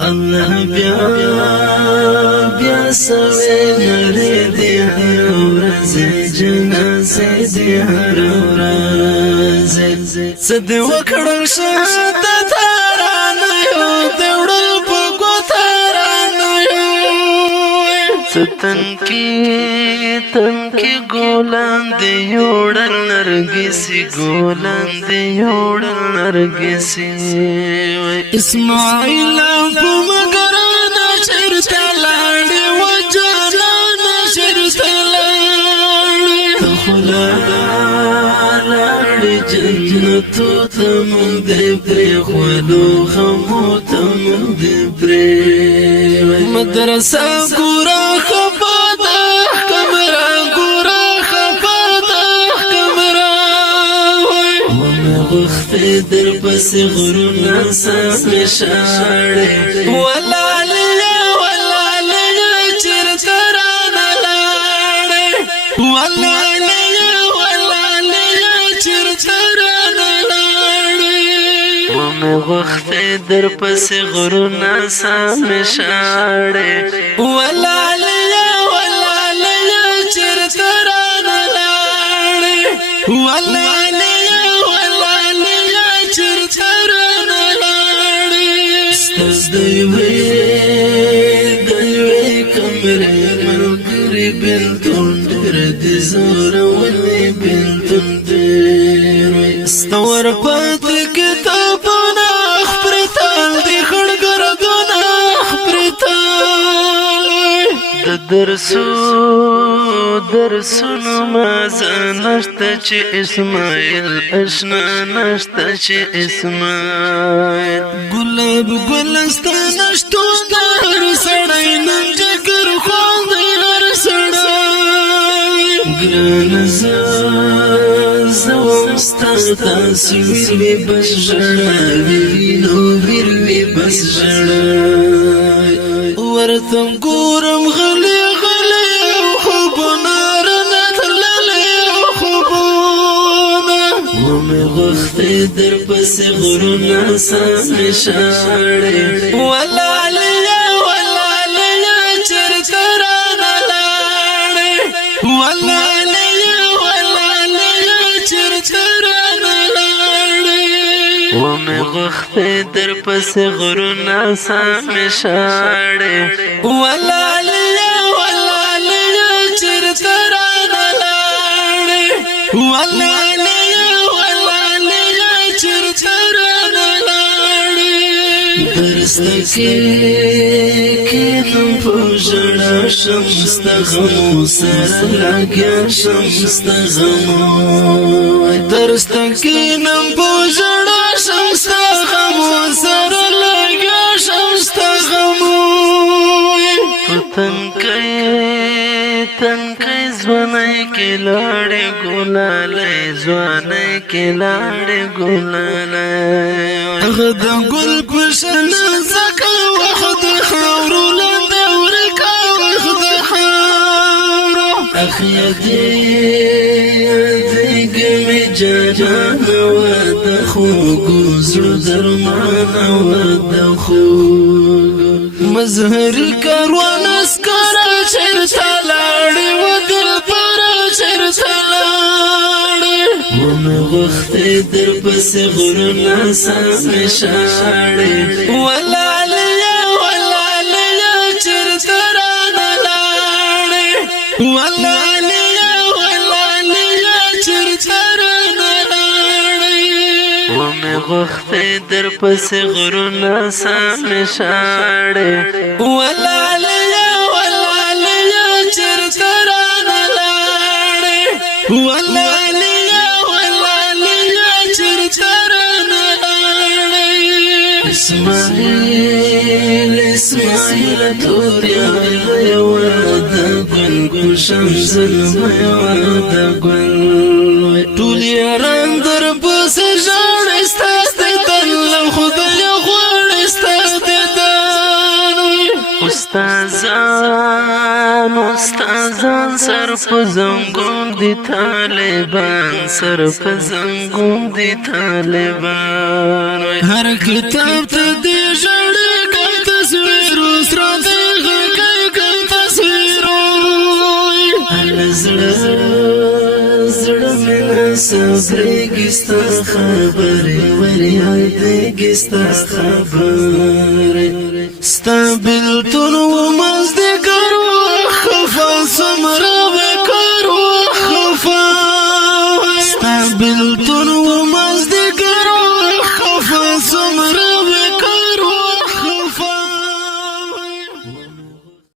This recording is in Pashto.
الله بیا بیا سوی نری دی هر ورځ جنازه دی هر ورځ صد وکړل شهادت رانه یو دوړل په ګوترانه یو تن کی ګولان دی یوړل نرګسی ګولان دی یوړل نرګسی اسماعیل په مګرانه چرته لاړې و جانانه چرته لاړې خلا لاړې جنتو ته مونږ دې پرېښودو غمو ته مونږ دې پرېښودو مدرسه ګوره خفه ده کمره ګوره خفه ده کمره ومې غوښتې در پسې غرونه سمې شاړې ولاليه ولاليه چېرته رانه لاړې ولاليه ولاليه چېرته رانه لاړې ومې غوښتې در پسې غرونه سمې شاړې ولاليه ولاليه چېرته رانه لاړې ولاليه ولاليه چېرته رانه لاړې ستاسو د یوې کمرې ملګري بېلتون ډېر دي زورولې بېلتون ډېر ستا ورپاتې کتابونه خپرې تال دي خړ ګردونه خپرې تال د درسونو مازه نشته چې اسماعیل اشنا نشته چې اسماعیل ګلاب ګلستان شتون د هر سړی نن جګر خواند هر سړی ګران زوم ستا تاسو وی بس ژړا وینو وی بس ژړا ورته ګورم غلی غلی خوبونه رانه تللې خوبونه ومې غوښتې در پسې غرونه سمې شاړې ولاليه ولاليه چېرته رانه لاړې ولاليه ولاليه چېرته رانه لاړې ومې غوښتې در پسې غرونه سمې شاړې ولاليه ولاليه چېرته رانه لاړې ولاليه ولاليه چېرته رانه لاړې درسته کېنم په ژړا شم ستا غمو سره لګیا شم ستا غمو درسته کېنم په ژړا شم ستا غمو سره لګیا شم ستا غمو تنکۍ ځوانۍ کې لاړې ګلالۍ ځوانۍ کې لاړې گلالۍ هغه د ګل په شان ځکه وخت د خاورو لاندې ورکه وخت د خاورو اخ یادېږي مې جانانه وعده خوږو زړه درمانه وعده خوږو مزهري کاروان اسکاره چېرته لاړې و دلبره چېرته لاړې ومې غوښتې در پسې غرونه سمې شاړې ولاليه ولاليه چېرته رانه لاړې ولاليه ولاليه چېرته رانه لاړې ومې غوښتې در پسې غرونه سمې شاړې ولاليه ولاليه چېرته رانه لاړې ولاليه ولاليه چېرته رانه لاړې اسماعیل توریا وعده ګل ګلشن زلمه وعده ګل ټول یاران در پسې ژاړي ستا دیدن له خدایه غواړي ستا دیدن استادان سر په زنګون دي طالبان سر په زنګون دي طالبان هر کتاب ته دې ژړې منا صبرېږي ستا خبرې ور یادېږي ستا خبرې ستا بېلتون